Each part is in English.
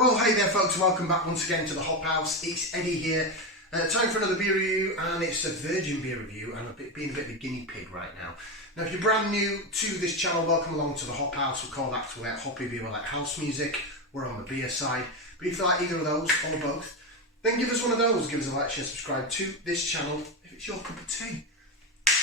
Well, hey there folks, welcome back once again to the Hop House. It's Eddie here. Time for another beer review, and it's a virgin beer review, and being a bit of a guinea pig right now. Now, if you're brand new to this channel, welcome along to the Hop House. We call that to like hoppy beer, we like house music. We're on the beer side. But if you like either of those, or both, then give us one of those. Give us a like, share, subscribe to this channel if it's your cup of tea.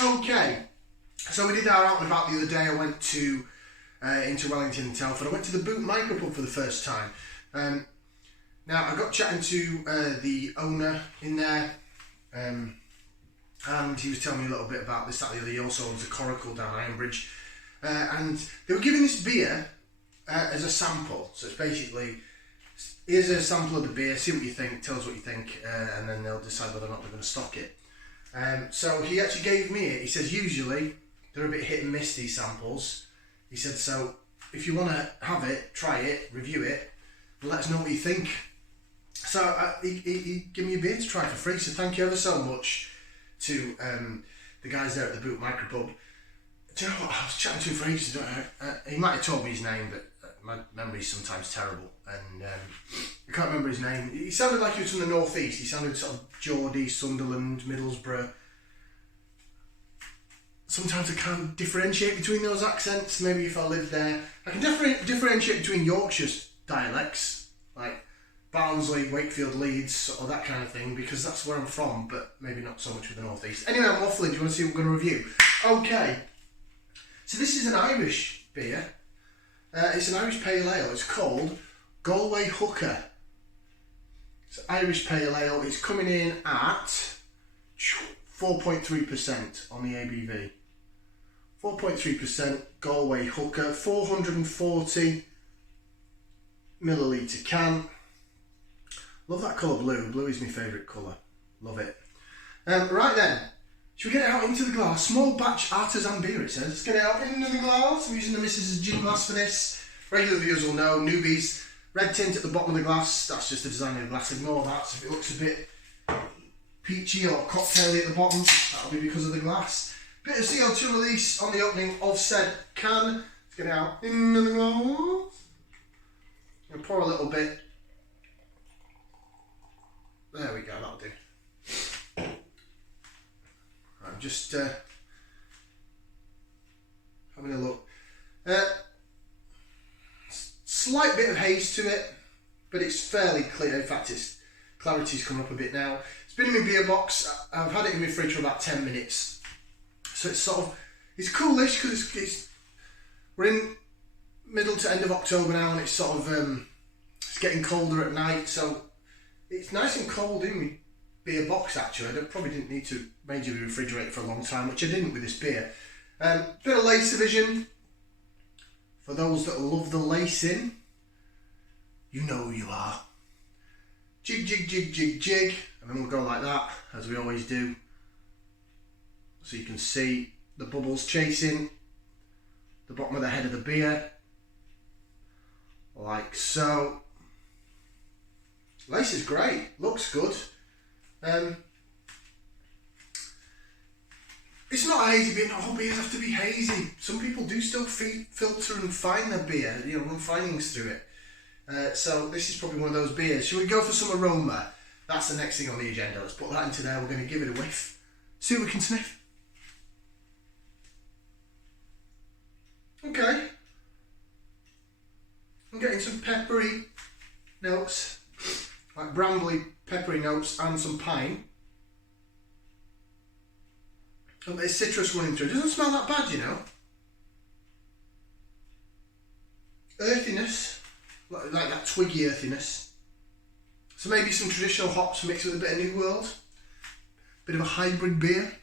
Okay, so we did our out and about the other day. I went to into Wellington and Telford. I went to the Boot Micropub for the first time. Now I got chatting to the owner in there, and he was telling me a little bit about this, that, the other. He also owns a coracle down Ironbridge, and they were giving this beer as a sample. So it's basically, here's a sample of the beer, see what you think, tell us what you think, and then they'll decide whether or not they're going to stock it. So he actually gave me it. He says usually they're a bit hit and miss, these samples. He said, so if you want to have it, try it, review it, let us know what you think. So he gave me a beer to try for free, so thank you ever so much to the guys there at the Boot Micropub. Do you know what, I was chatting to him for ages. He might have told me his name, but my memory's sometimes terrible, and I can't remember his name. He sounded like he was from the North East. He sounded sort of Geordie, Sunderland, Middlesbrough. Sometimes I can't differentiate between those accents. Maybe if I lived there, I can differentiate between Yorkshire's dialects, like Barnsley, Wakefield, Leeds, or that kind of thing, because that's where I'm from, but maybe not so much with the North East. Anyway, I'm waffling. Do you want to see what we're going to review? Okay, so this is an Irish beer. It's an Irish Pale Ale. It's called Galway Hooker. It's Irish Pale Ale. It's coming in at 4.3% on the ABV. 4.3% Galway Hooker, 440 millilitre can. Love that colour blue. Blue is my favourite colour. Love it. Right then, should we get it out into the glass? Small batch artisan beer, it says. Let's get it out into the glass. I'm using the Mrs. Gin glass for this. Regular viewers will know. Newbies, red tint at the bottom of the glass. That's just the design of the glass. Ignore that. So if it looks a bit peachy or cocktaily at the bottom, that'll be because of the glass. Bit of CO2 release on the opening of said can. Let's get it out into the glass. And pour a little bit. There we go, that'll do. I'm just having a look. Slight bit of haze to it, but it's fairly clear. In fact, its clarity's coming up a bit now. It's been in my beer box. I've had it in my fridge for about 10 minutes. So it's sort of, it's coolish because we're in middle to end of October now, and it's sort of, it's getting colder at night. So it's nice and cold in my beer box actually. I probably didn't need to majorly refrigerate for a long time, which I didn't with this beer. Bit of lace division. For those that love the lacing, you know who you are. Jig, jig, jig, jig, jig. And then we'll go like that, as we always do. So you can see the bubbles chasing the bottom of the head of the beer. Like so. Lace is great, looks good. It's not a hazy beer. Not all beers have to be hazy. Some people do still filter and find their beer, you know, run findings through it. So this is probably one of those beers. Should we go for some aroma? That's the next thing on the agenda. Let's put that into there. We're going to give it a whiff. See what we can sniff. Okay. I'm getting some peppery notes, like brambly peppery notes, and some pine. And there's citrus running through. It doesn't smell that bad, you know. Earthiness, like that twiggy earthiness. So maybe some traditional hops mixed with a bit of New World. Bit of a hybrid beer.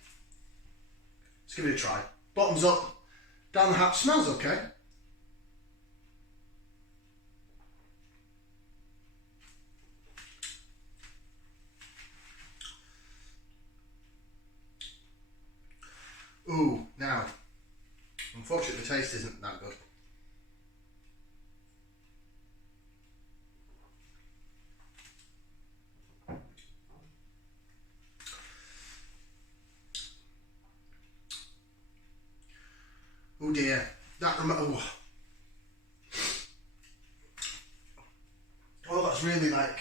Let's give it a try. Bottoms up, down the hatch. Smells okay. Ooh, now, unfortunately the taste isn't that good. Oh dear, that it's really like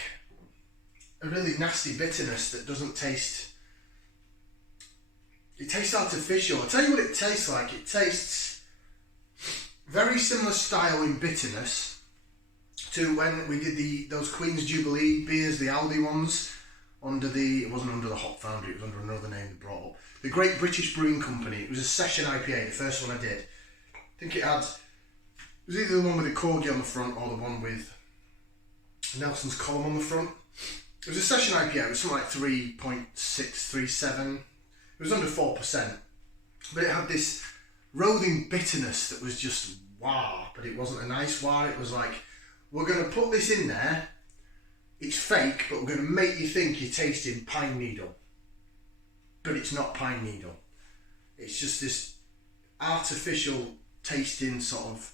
a really nasty bitterness that doesn't taste. It tastes artificial. I'll tell you what it tastes like. It tastes very similar style in bitterness to when we did those Queen's Jubilee beers, the Aldi ones, it wasn't under the Hop Foundry, it was under another name they brought up. The Great British Brewing Company. It was a session IPA, the first one I did. I think it was either the one with the corgi on the front or the one with Nelson's column on the front. It was a session IPA, it was something like 3.637. It was under 4%. But it had this roving bitterness that was just wow, but it wasn't a nice wow. It was like, we're going to put this in there, it's fake, but we're going to make you think you're tasting pine needle. But it's not pine needle. It's just this artificial tasting sort of,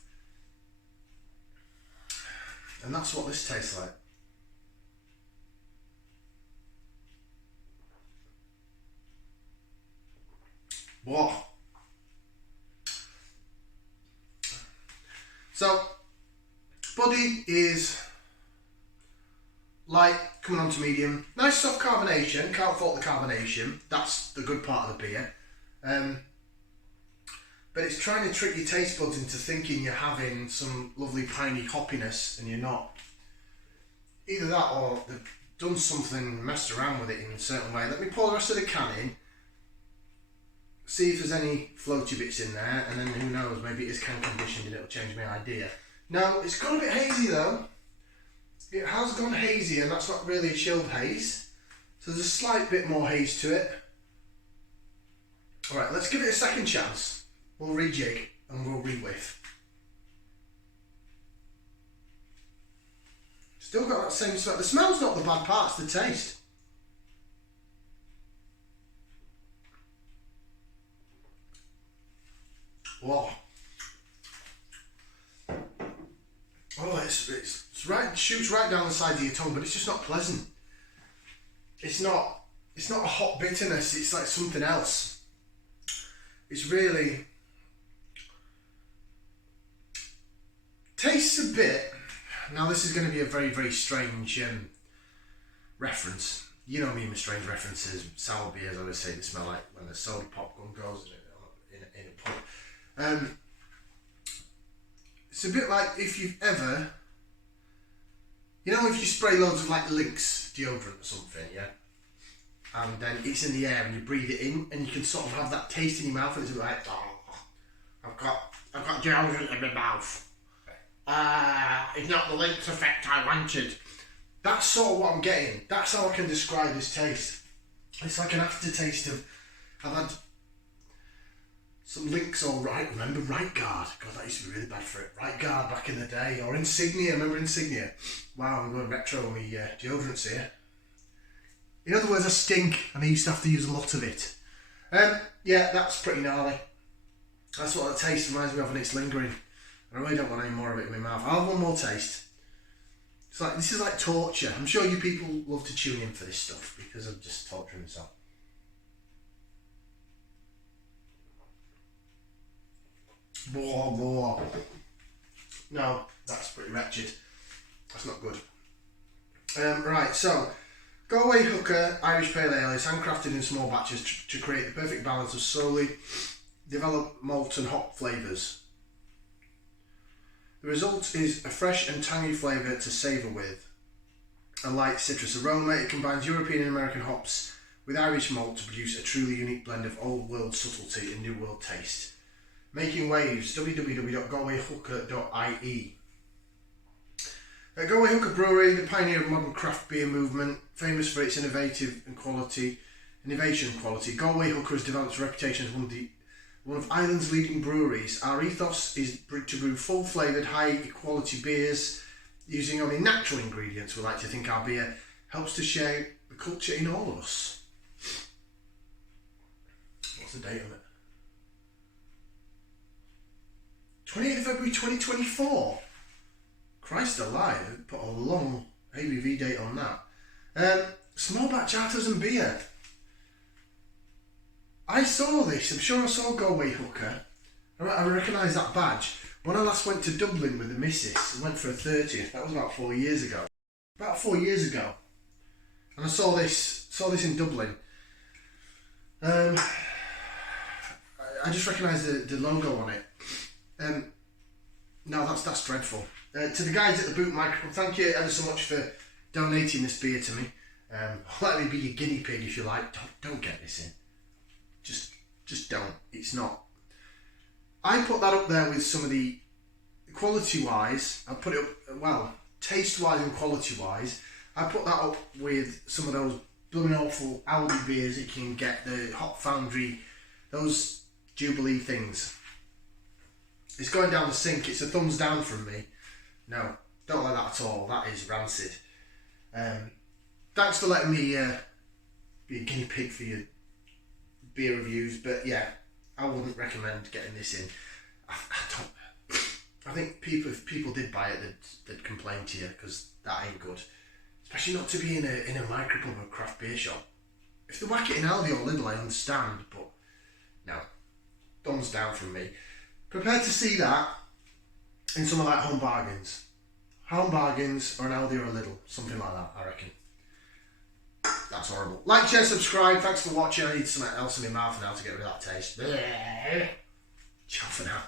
and that's what this tastes like. What? So, body is light, coming on to medium. Nice soft carbonation, can't fault the carbonation. That's the good part of the beer. But it's trying to trick your taste buds into thinking you're having some lovely piney hoppiness, and you're not. Either that or they've done something, messed around with it in a certain way. Let me pour the rest of the can in, see if there's any floaty bits in there, and then who knows, maybe it is can conditioned and it'll change my idea. Now, it's gone a bit hazy though. It has gone hazy, and that's not really a chilled haze. So there's a slight bit more haze to it. Alright, let's give it a second chance. We'll rejig and we'll re-whiff. Still got that same smell. The smell's not the bad part, it's the taste. Whoa. Oh, it's right, shoots right down the side of your tongue, but it's just not pleasant. It's not a hot bitterness, it's like something else. It's really, tastes a bit, now this is going to be a very, very strange reference. You know me and my strange references. Sour beers, I always say they smell like when the soda popcorn goes in a pub. It's a bit like if you've ever, you know, if you spray loads of like Lynx deodorant or something, yeah, and then it's in the air and you breathe it in, and you can sort of have that taste in your mouth, and it's like, oh, I've got deodorant in my mouth. It's not the Lynx effect I wanted. That's sort of what I'm getting. That's how I can describe this taste. It's like an aftertaste of, I've had some Lynx or remember Right Guard? God, that used to be really bad for it. Right Guard back in the day, or Insignia, remember Insignia? Wow, I'm going retro with my deodorants here. In other words, I stink, and I used to have to use a lot of it. Yeah, that's pretty gnarly. That's what that taste reminds me of, and it's lingering. I really don't want any more of it in my mouth. I'll have one more taste. It's like, this is like torture. I'm sure you people love to tune in for this stuff, because I'm just torturing myself. Blah. No, that's pretty wretched. That's not good. Right, so Galway Hooker Irish Pale Ale is handcrafted in small batches to create the perfect balance of slowly developed malt and hop flavours. The result is a fresh and tangy flavour to savour with. A light citrus aroma, it combines European and American hops with Irish malt to produce a truly unique blend of old world subtlety and new world taste. Making waves, www.galwayhooker.ie. Galway Hooker Brewery, the pioneer of modern craft beer movement, famous for its innovation quality, Galway Hooker has developed a reputation as one of Ireland's leading breweries. Our ethos is to brew full-flavoured, high-quality beers using only natural ingredients. We like to think our beer helps to share the culture in all of us. What's the date on it? 28th of February 2024. Christ alive, put a long ABV date on that. Small batch artisan beer. I saw this, I'm sure I saw Galway Hooker. I recognise that badge. When I last went to Dublin with the missus, I went for a 30th, that was about 4 years ago. about 4 years ago, and I saw this in Dublin. I just recognised the logo on it. No, that's dreadful. To the guys at the Boot Micropub, thank you ever so much for donating this beer to me. Let me be your guinea pig if you like. Don't get this in. Just don't. It's not. I put that up there with some of the quality-wise. I put it up, well, taste-wise and quality-wise. I put that up with some of those blooming awful Aldi beers that you can get, the Hop Foundry, those Jubilee things. It's going down the sink. It's a thumbs down from me. No, don't like that at all. That is rancid. Thanks for letting me be a guinea pig for your beer reviews, but yeah, I wouldn't recommend getting this in. I think if people did buy it, they'd complain to you, because that ain't good. Especially not to be in a micropub or craft beer shop. If they whack it in Aldi or Lidl, I understand, but no, thumbs down from me. Prepare to see that in somewhere like Home Bargains. Home Bargains or an Aldi or a Lidl, something like that, I reckon. That's horrible. Like, share, subscribe. Thanks for watching. I need something else in my mouth now to get rid of that taste. Ciao for now.